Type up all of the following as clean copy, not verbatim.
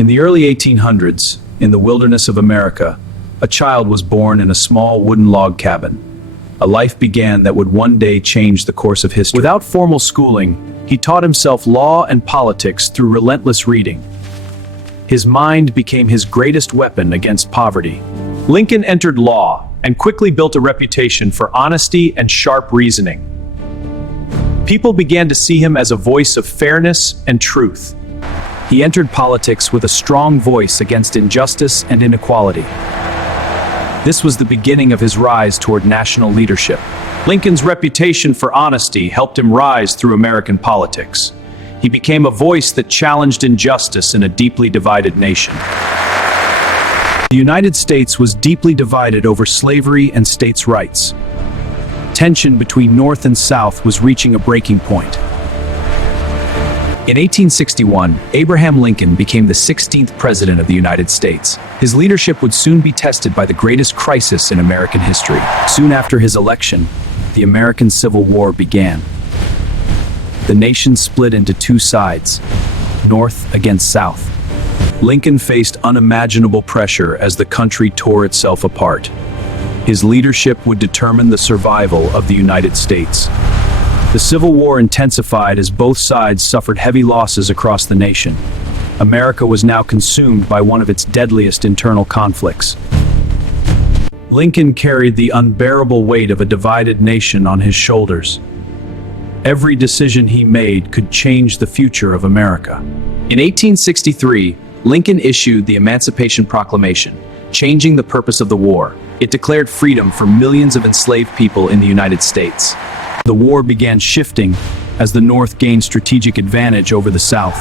In the early 1800s, in the wilderness of America, a child was born in a small wooden log cabin. A life began that would one day change the course of history. Without formal schooling, he taught himself law and politics through relentless reading. His mind became his greatest weapon against poverty. Lincoln entered law and quickly built a reputation for honesty and sharp reasoning. People began to see him as a voice of fairness and truth. He entered politics with a strong voice against injustice and inequality. This was the beginning of his rise toward national leadership. Lincoln's reputation for honesty helped him rise through American politics. He became a voice that challenged injustice in a deeply divided nation. The United States was deeply divided over slavery and states' rights. Tension between North and South was reaching a breaking point. In 1861, Abraham Lincoln became the 16th President of the United States. His leadership would soon be tested by the greatest crisis in American history. Soon after his election, the American Civil War began. The nation split into two sides, North against South. Lincoln faced unimaginable pressure as the country tore itself apart. His leadership would determine the survival of the United States. The Civil War intensified as both sides suffered heavy losses across the nation. America was now consumed by one of its deadliest internal conflicts. Lincoln carried the unbearable weight of a divided nation on his shoulders. Every decision he made could change the future of America. In 1863, Lincoln issued the Emancipation Proclamation, changing the purpose of the war. It declared freedom for millions of enslaved people in the United States. The war began shifting as the North gained strategic advantage over the South.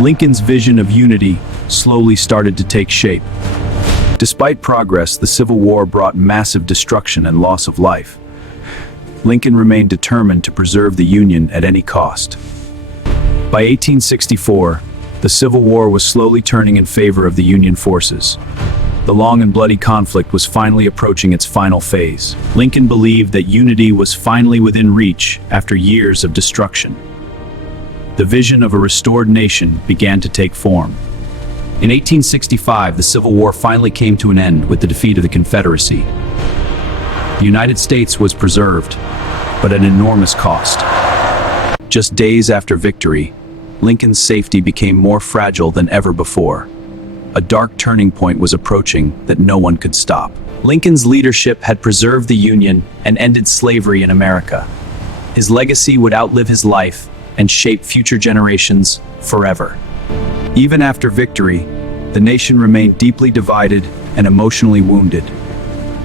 Lincoln's vision of unity slowly started to take shape. Despite progress, the Civil War brought massive destruction and loss of life. Lincoln remained determined to preserve the Union at any cost. By 1864, the Civil War was slowly turning in favor of the Union forces. The long and bloody conflict was finally approaching its final phase. Lincoln believed that unity was finally within reach after years of destruction. The vision of a restored nation began to take form. In 1865, the Civil War finally came to an end with the defeat of the Confederacy. The United States was preserved, but at an enormous cost. Just days after victory, Lincoln's safety became more fragile than ever before. A dark turning point was approaching that no one could stop. Lincoln's leadership had preserved the Union and ended slavery in America. His legacy would outlive his life and shape future generations forever. Even after victory, the nation remained deeply divided and emotionally wounded.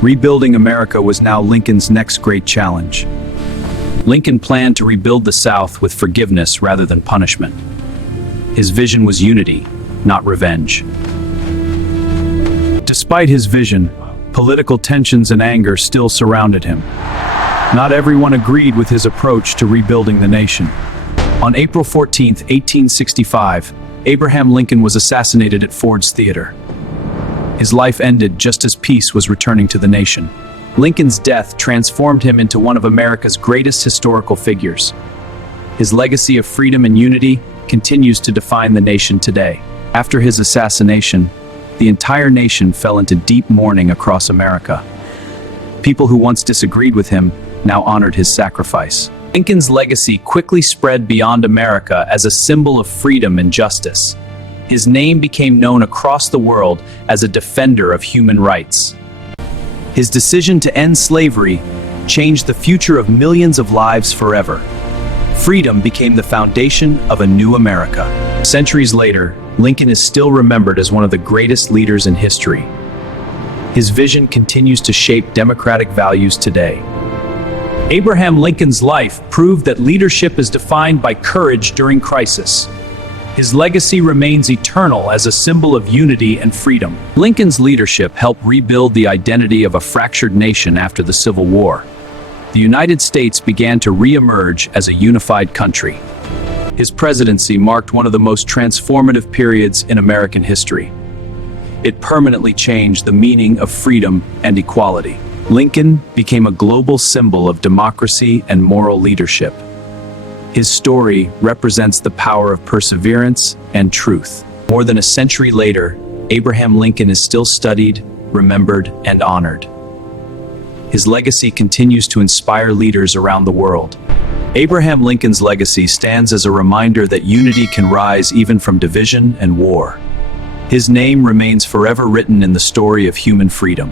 Rebuilding America was now Lincoln's next great challenge. Lincoln planned to rebuild the South with forgiveness rather than punishment. His vision was unity, not revenge. Despite his vision, political tensions and anger still surrounded him. Not everyone agreed with his approach to rebuilding the nation. On April 14, 1865, Abraham Lincoln was assassinated at Ford's Theater. His life ended just as peace was returning to the nation. Lincoln's death transformed him into one of America's greatest historical figures. His legacy of freedom and unity continues to define the nation today. After his assassination, the entire nation fell into deep mourning across America. People who once disagreed with him now honored his sacrifice. Lincoln's legacy quickly spread beyond America as a symbol of freedom and justice. His name became known across the world as a defender of human rights. His decision to end slavery changed the future of millions of lives forever. Freedom became the foundation of a new America. Centuries later, Lincoln is still remembered as one of the greatest leaders in history. His vision continues to shape democratic values today. Abraham Lincoln's life proved that leadership is defined by courage during crisis. His legacy remains eternal as a symbol of unity and freedom. Lincoln's leadership helped rebuild the identity of a fractured nation after the Civil War. The United States began to re-emerge as a unified country. His presidency marked one of the most transformative periods in American history. It permanently changed the meaning of freedom and equality. Lincoln became a global symbol of democracy and moral leadership. His story represents the power of perseverance and truth. More than a century later, Abraham Lincoln is still studied, remembered, and honored. His legacy continues to inspire leaders around the world. Abraham Lincoln's legacy stands as a reminder that unity can rise even from division and war. His name remains forever written in the story of human freedom.